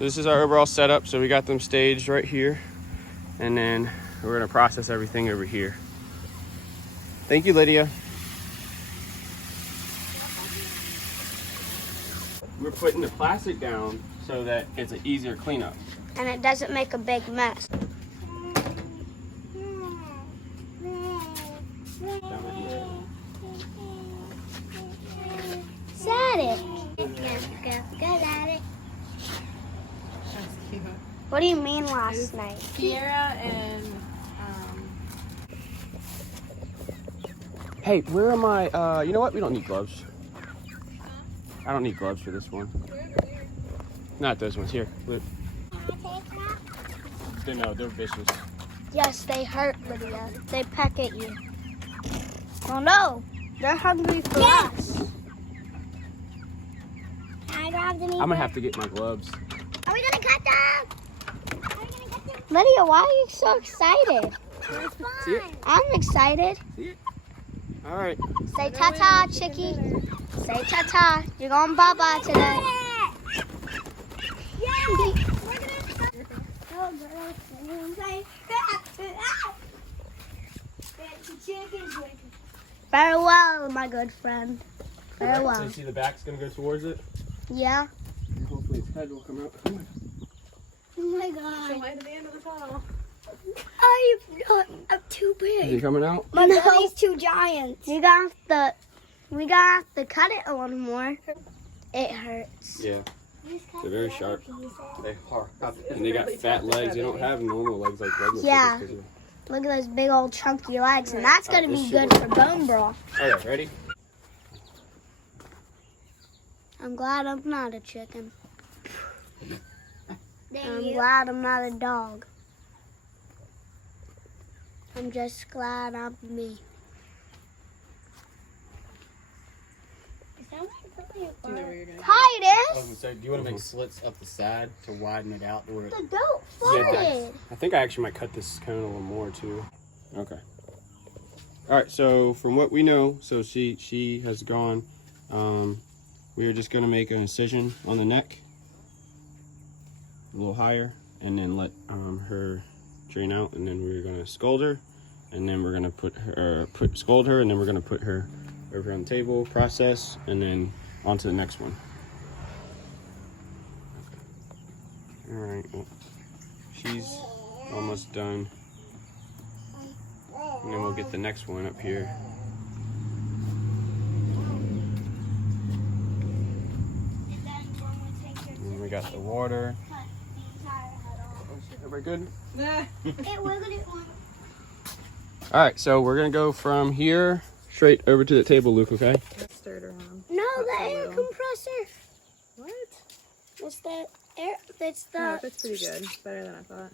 So this is our overall setup. So we got them staged right here, and then we're gonna process everything over here. Thank you, Lydia. We're putting the plastic down so that it's an easier cleanup. And it doesn't make a big mess. Static. Good at it. What do you mean last night? Sierra and Hey, where am I? You know what? We don't need gloves. I don't need gloves for this one. Not those ones. Here, Luke. No, they're vicious. Yes, they hurt, Lydia. They peck at you. Oh no, they're hungry for us. I'm gonna have to get my gloves. Are we gonna cut them? Lydia, why are you so excited? See it? I'm excited. See it? All right. Say ta-ta, Chicky. Say ta-ta. You're going bye-bye today. Farewell, my good friend. So Farewell. you see the back's gonna go towards it? Yeah. And hopefully its head will come out. Oh my the god. light at the end of the tunnel. I'm too Is big. he coming out? My belly's too giant. We got to cut it a little more. It hurts. Yeah. They're very sharp. They are. And they got fat legs. They don't have normal legs like regular Yeah. chickens. Look at those big old chunky legs, and that's going to be good for bone broth. All right, ready? I'm glad I'm not a chicken. I'm glad I'm not a dog. I'm just glad I'm me. Do you know where you're gonna Titus! Say, do you want to make slits up the side to widen it out? To where The goat Yeah, farted. I think I actually might cut this cone a little more too. Okay. All right. So from what we know, so she has gone. We are just gonna make an incision on the neck, a little higher, and then let her drain out, and then we're gonna scald her, and then we're gonna scald her, and then we're gonna put her over on the table, process, and then on to the next one. All right. Well, she's almost done. And then we'll get the next one up here. And we got the water. Everybody good? All right, so we're gonna go from here straight over to the table, Luke, okay? stir it around? No, the air compressor. What? It's the air. It's the. Oh, that's pretty good. It's better than I thought.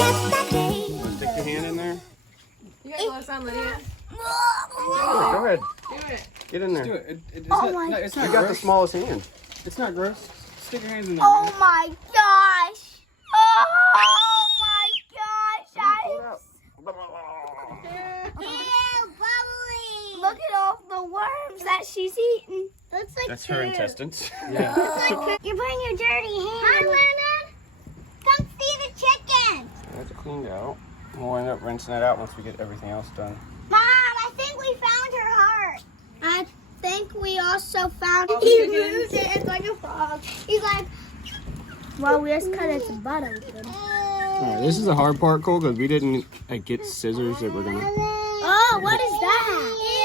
Stick your hand in there. You got gloves on, Lydia? Go ahead. Do it. Get in there. Do it. It's Oh not, my- no, it's You not got the gross. smallest hand. It's not gross. Stick your hands in there. Oh my gosh! Oh my gosh! Look at all the worms that she's eaten. Looks like That's her intestines. Yeah. You're putting your dirty hand. Hi, Luna. Come see the chicken. That's cleaned out. We'll end up rinsing that out once we get everything else done. Mom, I think we found her heart. I think we also found Oh, He chicken. moved it. It's like a frog. He's like, well, we just cut its butt open. All right, this is the hard part, Cole, because we didn't get scissors that we're gonna. Oh, what is that?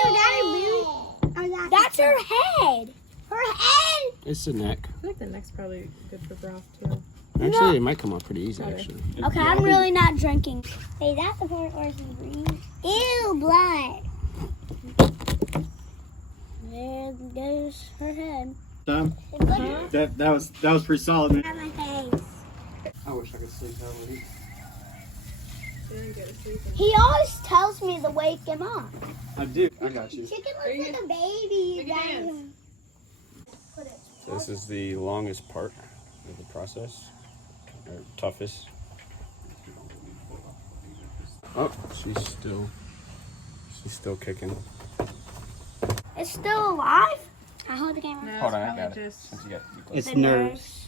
Ew, Daddy moved. That's her head. Her head. It's the neck. I feel like the neck's probably good for broth too. Actually, it might come out pretty easy. Okay. Actually. Okay, I'm really not drinking. Hey, that's the part where it's green. Ew, blood. There goes her head. Tom, It put that was pretty solid, man. on my face. I wish I could sleep that late. Didn't get to sleep. He always tells me to wake him up. I do. I got you. Chicken looks like a baby. Make a dance. This is the longest part of the process, or toughest. Oh, she's still kicking. It's still alive? I hold the camera. No, Hold on, it's I probably got it. just- Since you got It's The nerves. nurse.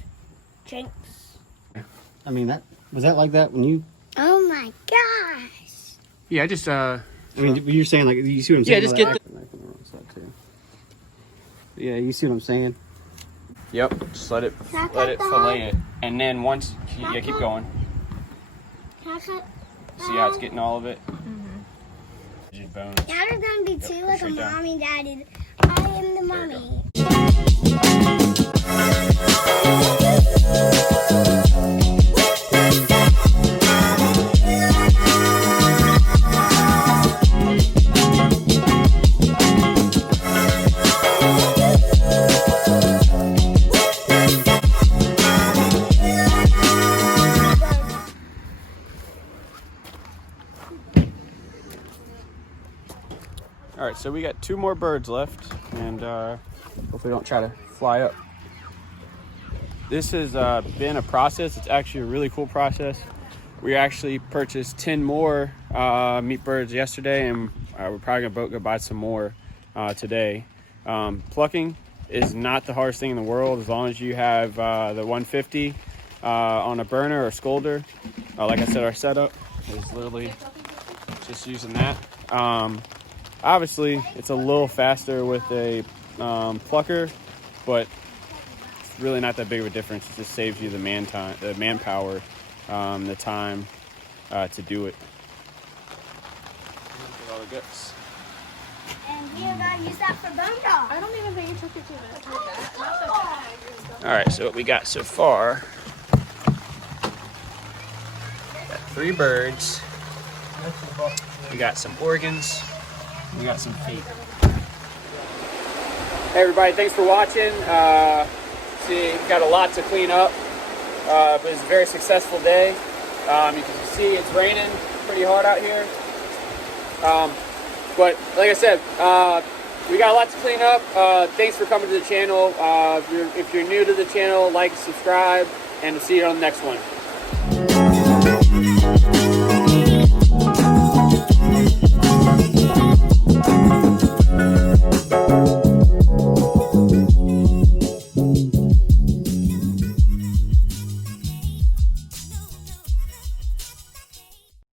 Jinx. I mean, that was that like that when you? Oh my gosh. Yeah, I just I mean, you're saying like you see what I'm saying? Yeah, just Like, get I the knife on the wrong side too. Yeah, you see what I'm saying? Yep, just let it fillet it, and then once keep going. Can I cut? See how it's getting all of it. Rigid bones. Now there's gonna be two like a straight down. mommy daddy. I am the There you mommy. All right, so we got 2 more birds left, and hopefully don't try to fly up. This has been a process. It's actually a really cool process. We actually purchased 10 more meat birds yesterday, and we're probably gonna go buy some more today. Plucking is not the hardest thing in the world as long as you have the 150 on a burner or scolder. Like I said, our setup is literally just using that. Obviously, it's a little faster with a plucker, but it's really not that big of a difference. It just saves you the manpower, the time to do it. Look at all the guts. And we are gonna use that for bone broth. I don't even think you took it to the not the bag. All right, so what we got so far, got 3 birds, we got some organs, we got some feet. Hey everybody, thanks for watching. See, we got a lot to clean up, but it's a very successful day. You can see it's raining pretty hard out here. But like I said, we got a lot to clean up. Thanks for coming to the channel. If you're new to the channel, like, subscribe, and we'll see you on the next one.